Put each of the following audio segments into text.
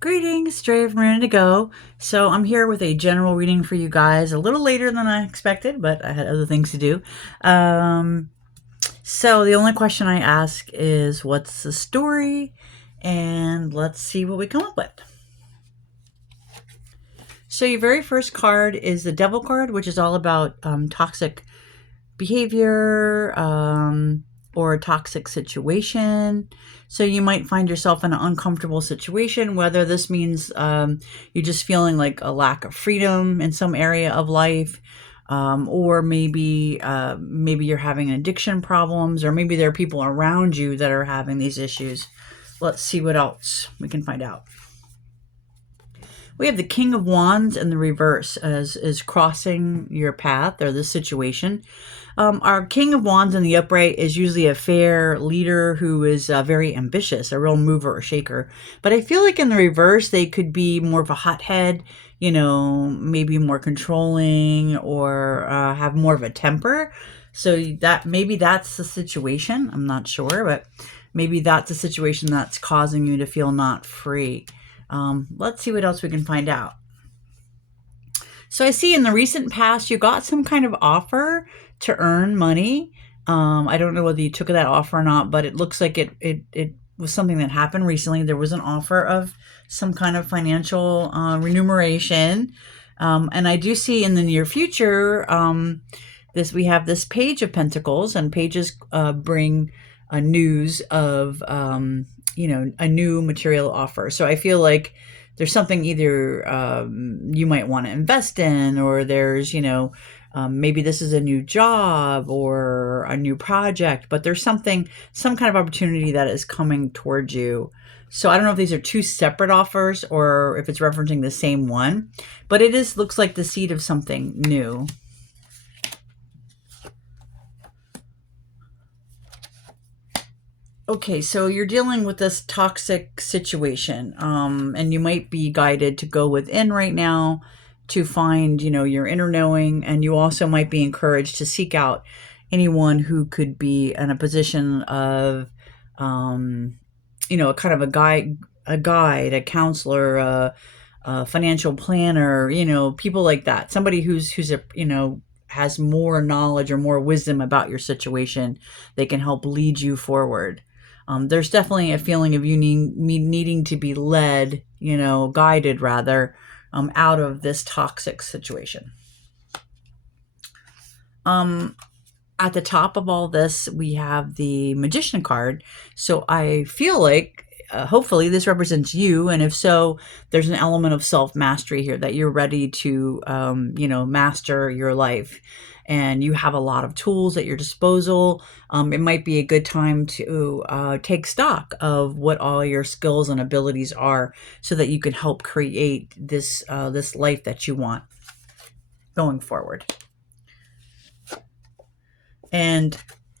Greetings, Dre from Ready to Go. So I'm here with a general reading for you guys, a little later than I expected, but I had other things to do. So the only question I ask is, what's the story? And let's see what we come up with. So your very first card is the Devil card, which is all about toxic behavior or a toxic situation. So you might find yourself in an uncomfortable situation, whether this means you're just feeling like a lack of freedom in some area of life, or maybe you're having addiction problems, or maybe there are people around you that are having these issues. Let's see what else we can find out. We have the King of Wands in the reverse as is crossing your path or this situation. Our King of Wands in the upright is usually a fair leader who is very ambitious, a real mover or shaker. But I feel like in the reverse, they could be more of a hothead, maybe more controlling or have more of a temper. So that maybe that's the situation. I'm not sure, but maybe that's a situation that's causing you to feel not free. Let's see what else we can find out. So I see in the recent past, you got some kind of offer to earn money. I don't know whether you took that offer or not, but it looks like it was something that happened recently. There was an offer of some kind of financial remuneration. And I do see in the near future, we have this Page of Pentacles, and pages bring a news of a new material offer. So I feel like there's something either you might want to invest in, or there's maybe this is a new job or a new project, but there's some kind of opportunity that is coming towards you. So I don't know if these are two separate offers or if it's referencing the same one, but looks like the seed of something new. Okay, so you're dealing with this toxic situation, and you might be guided to go within right now to find, your inner knowing, and you also might be encouraged to seek out anyone who could be in a position of, a kind of a guide, a counselor, a financial planner, people like that. Somebody who's has more knowledge or more wisdom about your situation. They can help lead you forward. There's definitely a feeling of you needing to be led, guided rather, out of this toxic situation. At the top of all this, we have the Magician card. So I feel like, hopefully this represents you. And if so, there's an element of self-mastery here, that you're ready to, master your life. And you have a lot of tools at your disposal. It might be a good time to take stock of what all your skills and abilities are, so that you can help create this life that you want going forward. And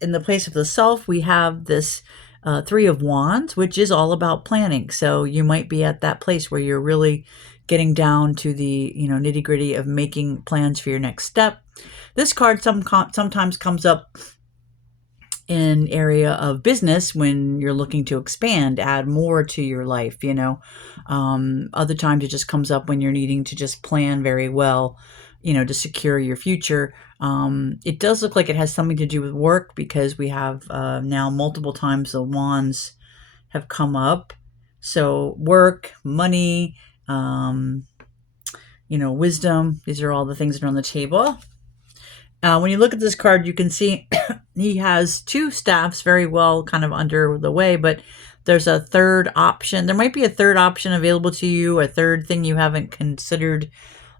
in the place of the Self, we have this Three of Wands, which is all about planning. So you might be at that place where you're really getting down to the nitty gritty of making plans for your next step. This card sometimes comes up in area of business when you're looking to expand, add more to your life. Other times it just comes up when you're needing to just plan very well, to secure your future. It does look like it has something to do with work, because we have now multiple times the wands have come up. So work, money, wisdom, these are all the things that are on the table. When you look at this card, you can see he has two staffs very well kind of under the way, but there's a third option. There might be a third option available to you, a third thing you haven't considered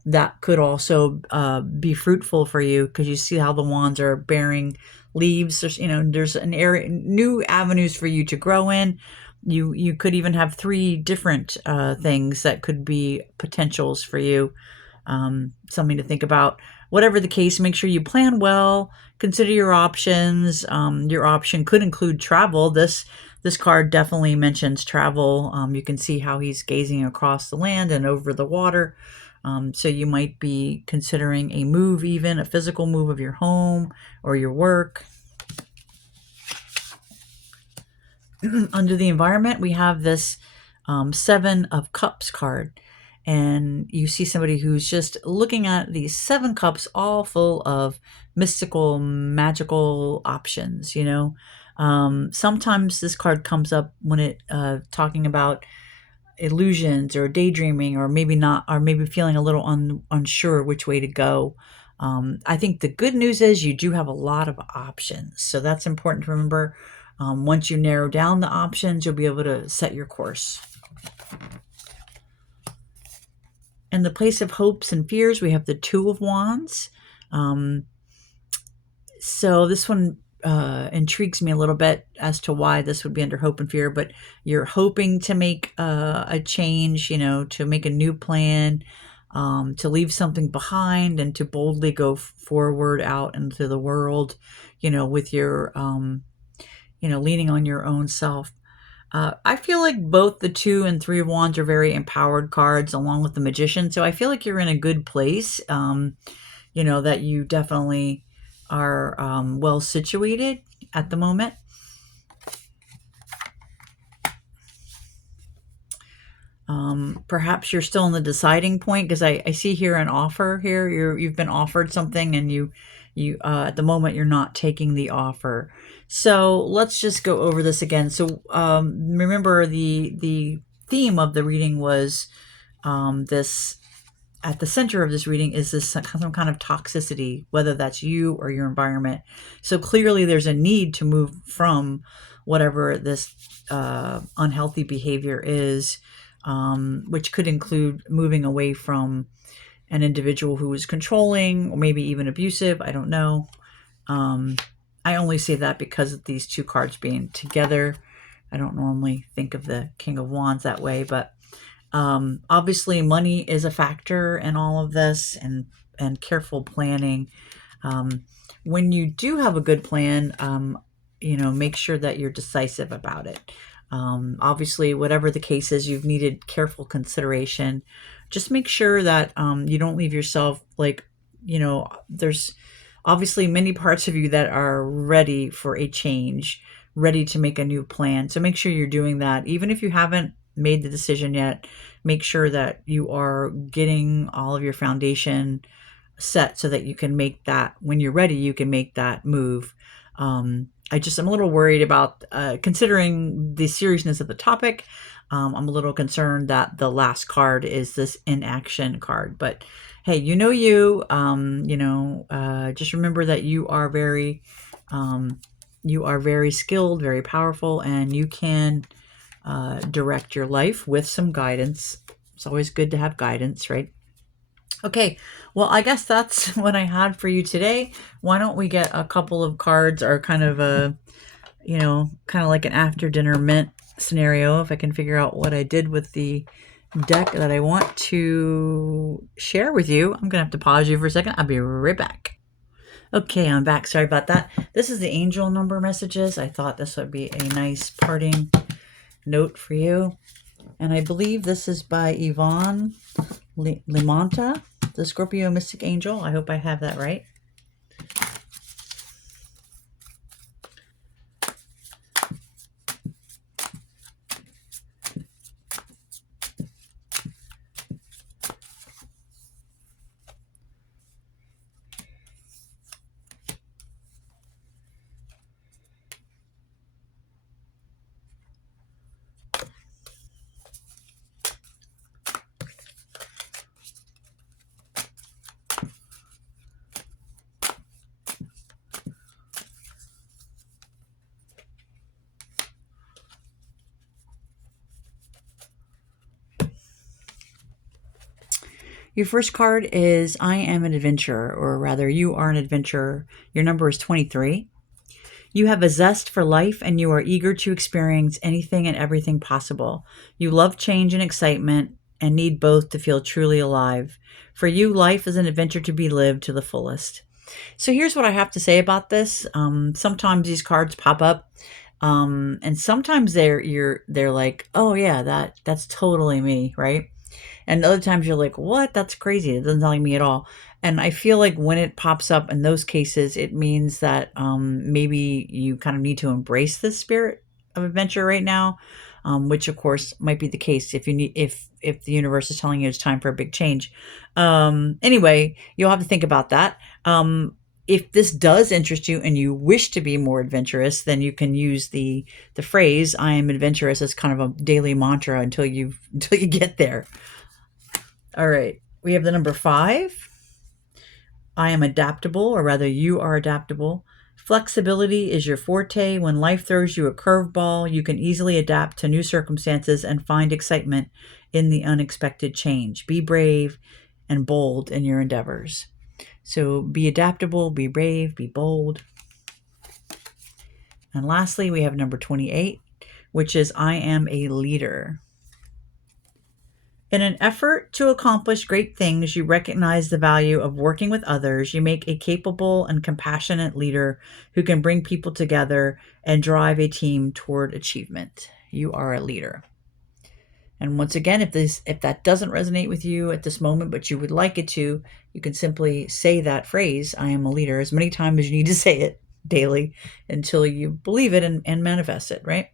that could also be fruitful for you, because you see how the wands are bearing leaves. There's an area, new avenues for you to grow in. You could even have three different things that could be potentials for you. Something to think about. Whatever the case, make sure you plan well, consider your options. Your option could include travel. This card definitely mentions travel. You can see how he's gazing across the land and over the water. So you might be considering a move, even a physical move of your home or your work. Under the environment, we have this Seven of Cups card. And you see somebody who's just looking at these 7 cups, all full of mystical, magical options, you know. Sometimes this card comes up when it talking about illusions or daydreaming, or maybe not, or maybe feeling a little unsure which way to go. I think the good news is you do have a lot of options. So that's important to remember. Once you narrow down the options, you'll be able to set your course. In the place of hopes and fears, we have the Two of Wands. So this one intrigues me a little bit as to why this would be under hope and fear, but you're hoping to make a change, you know, to make a new plan, to leave something behind, and to boldly go forward out into the world, you know, with your, you know, leaning on your own self. I feel like both the 2 and 3 of Wands are very empowered cards, along with the Magician. So I feel like you're in a good place, you know, that you definitely are well situated at the moment. Perhaps you're still in the deciding point, because I see here an offer here. You've been offered something, and you at the moment you're not taking the offer. So let's just go over this again. So remember, the theme of the reading was this. At the center of this reading is this some kind of toxicity, whether that's you or your environment. So clearly there's a need to move from whatever this unhealthy behavior is, which could include moving away from an individual who is controlling or maybe even abusive. I don't know. I only say that because of these 2 cards being together. I don't normally think of the King of Wands that way, but obviously money is a factor in all of this, and careful planning. When you do have a good plan, you know, make sure that you're decisive about it. Obviously, whatever the case is, you've needed careful consideration. Just make sure that you don't leave yourself, like, you know, there's obviously many parts of you that are ready for a change, ready to make a new plan. So make sure you're doing that. Even if you haven't made the decision yet, make sure that you are getting all of your foundation set so that you can make that, when you're ready, you can make that move. I'm a little worried about, considering the seriousness of the topic. I'm a little concerned that the last card is this inaction card, but hey, you know, just remember that you are very skilled, very powerful, and you can direct your life with some guidance. It's always good to have guidance, right? Okay, well, I guess that's what I had for you today. Why don't we get a couple of cards, or kind of a, you know, kind of like an after dinner mint scenario, if I can figure out what I did with the deck that I want to share with you. I'm gonna have to pause you for a second. I'll be right back. Okay, I'm back. Sorry about that. This is the angel number messages. I thought this would be a nice parting note for you. And I believe this is by Yvonne Limonta, the Scorpio Mystic Angel. I hope I have that right. Your first card is I am an adventurer, or rather, you are an adventurer. Your number is 23. You have a zest for life, and you are eager to experience anything and everything possible. You love change and excitement, and need both to feel truly alive. For you, life is an adventure to be lived to the fullest. So here's what I have to say about this. Sometimes these cards pop up, and sometimes they're like, oh yeah, that's totally me, right? And other times you're like, what? That's crazy. It doesn't sound like me at all. And I feel like when it pops up in those cases, it means that maybe you kind of need to embrace the spirit of adventure right now. which of course might be the case if you need if the universe is telling you it's time for a big change. Anyway, you'll have to think about that. If this does interest you and you wish to be more adventurous, then you can use the phrase "I am adventurous" as kind of a daily mantra until you get there. All right, we have the number 5. I am adaptable, or rather, you are adaptable. Flexibility is your forte. When life throws you a curveball, you can easily adapt to new circumstances and find excitement in the unexpected change. Be brave and bold in your endeavors. So be adaptable, be brave, be bold. And lastly, we have number 28, which is I am a leader. In an effort to accomplish great things, you recognize the value of working with others. You make a capable and compassionate leader who can bring people together and drive a team toward achievement. You are a leader. And once again, if that doesn't resonate with you at this moment, but you would like it to, you can simply say that phrase, I am a leader, as many times as you need to say it daily until you believe it and manifest it, right?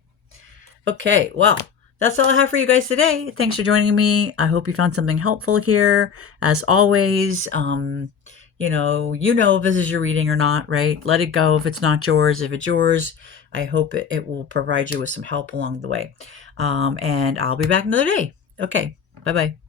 Okay, well, that's all I have for you guys today. Thanks for joining me. I hope you found something helpful here. As always, if this is your reading or not, right? Let it go if it's not yours. If it's yours, I hope it will provide you with some help along the way. And I'll be back another day. Okay, bye-bye.